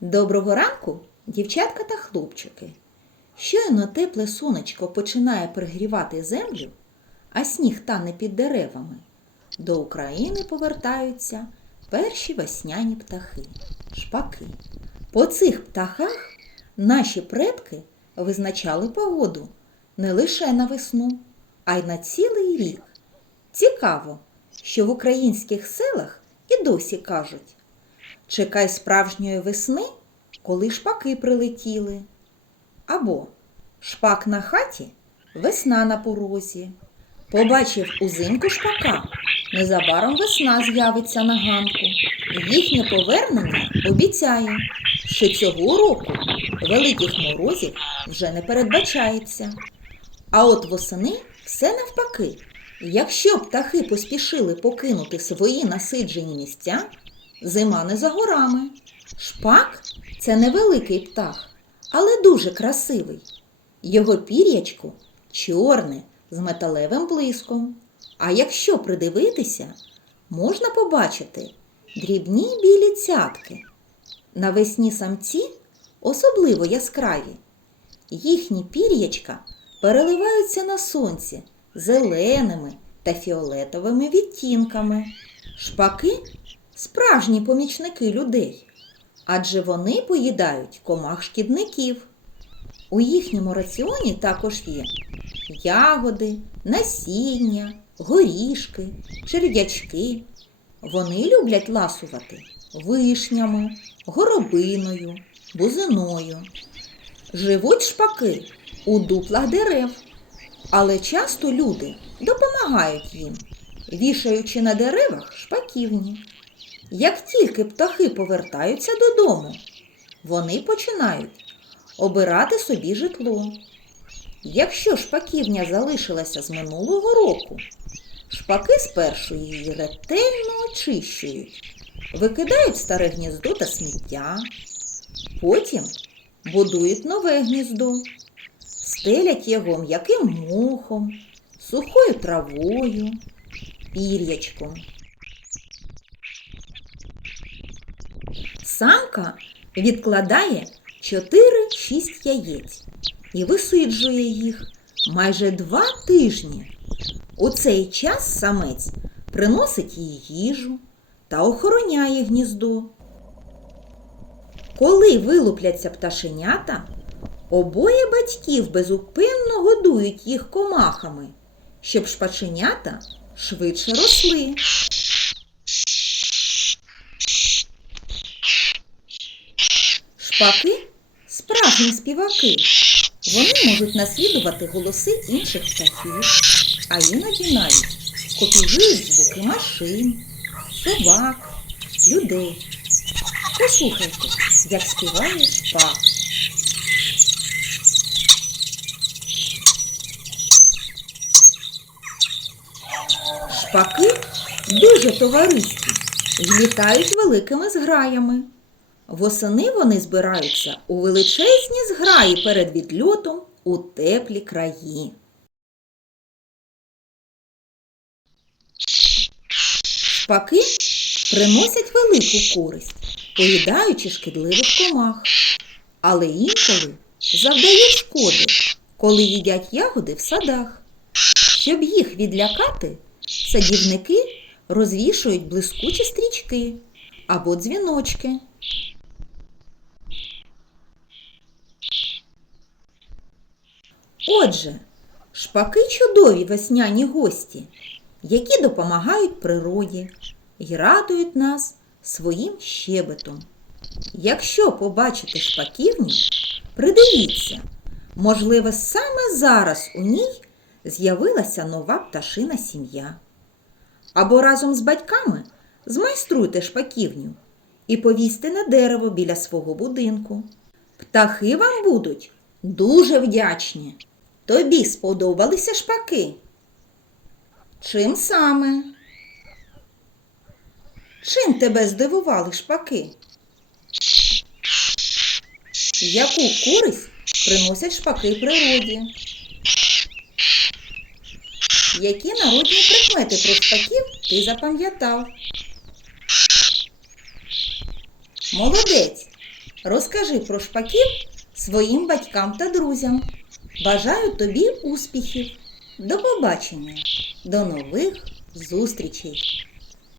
Доброго ранку, дівчатка та хлопчики. Щойно тепле сонечко починає пригрівати землю, а сніг тане під деревами. До України повертаються перші весняні птахи шпаки. По цих птахах наші предки визначали погоду не лише на весну, а й на цілий рік. Цікаво, що в українських селах і досі кажуть Чекай справжньої весни, коли шпаки прилетіли. Або шпак на хаті, весна на порозі. Побачив узимку шпака, незабаром весна з'явиться на ганку. Їхнє повернення обіцяє, що цього року великих морозів вже не передбачається. А от восени все навпаки. Якщо птахи поспішили покинути свої насиджені місця, зима не за горами. Шпак це невеликий птах, але дуже красивий. Його пір'ячко чорне з металевим блиском. А якщо придивитися, можна побачити дрібні білі цятки. Навесні самці особливо яскраві. Їхні пір'ячка переливаються на сонці зеленими та фіолетовими відтінками. Шпаки справжні помічники людей, адже вони поїдають комах шкідників. У їхньому раціоні також є ягоди, насіння, горішки, черв'ячки. Вони люблять ласувати вишнями, горобиною, бузиною. Живуть шпаки у дуплах дерев, але часто люди допомагають їм, вішаючи на деревах шпаківні. Як тільки птахи повертаються додому, вони починають обирати собі житло. Якщо шпаківня залишилася з минулого року, шпаки спершу її ретельно очищують, викидають старе гніздо та сміття, потім будують нове гніздо, стелять його м'яким мохом, сухою травою, пір'ячком. Самка відкладає 4-6 яєць і висиджує їх майже два тижні. У цей час самець приносить їй їжу та охороняє гніздо. Коли вилупляться пташенята, обоє батьків безупинно годують їх комахами, щоб шпаченята швидше росли. Шпаки справжні співаки. Вони можуть наслідувати голоси інших птахів, а іноді навіть копіюють звуки машин, собак, людей. Послухайте, як співає шпак. Шпаки дуже товариські і літають великими зграями. Восени вони збираються у величезні зграї перед відльотом у теплі краї. Шпаки приносять велику користь, поїдаючи шкідливих комах, але інколи завдають шкоди, коли їдять ягоди в садах. Щоб їх відлякати, садівники розвішують блискучі стрічки або дзвіночки. Отже, шпаки чудові весняні гості, які допомагають природі і радують нас своїм щебетом. Якщо побачите шпаківню, придивіться, можливо, саме зараз у ній з'явилася нова пташина сім'я. Або разом з батьками змайструйте шпаківню і повісьте на дерево біля свого будинку. Птахи вам будуть дуже вдячні. Тобі сподобалися шпаки? Чим саме? Чим тебе здивували шпаки? Яку користь приносять шпаки природі? Які народні прикмети про шпаків ти запам'ятав? Молодець! Розкажи про шпаків своїм батькам та друзям. Бажаю тобі успіхів. До побачення. До нових зустрічей.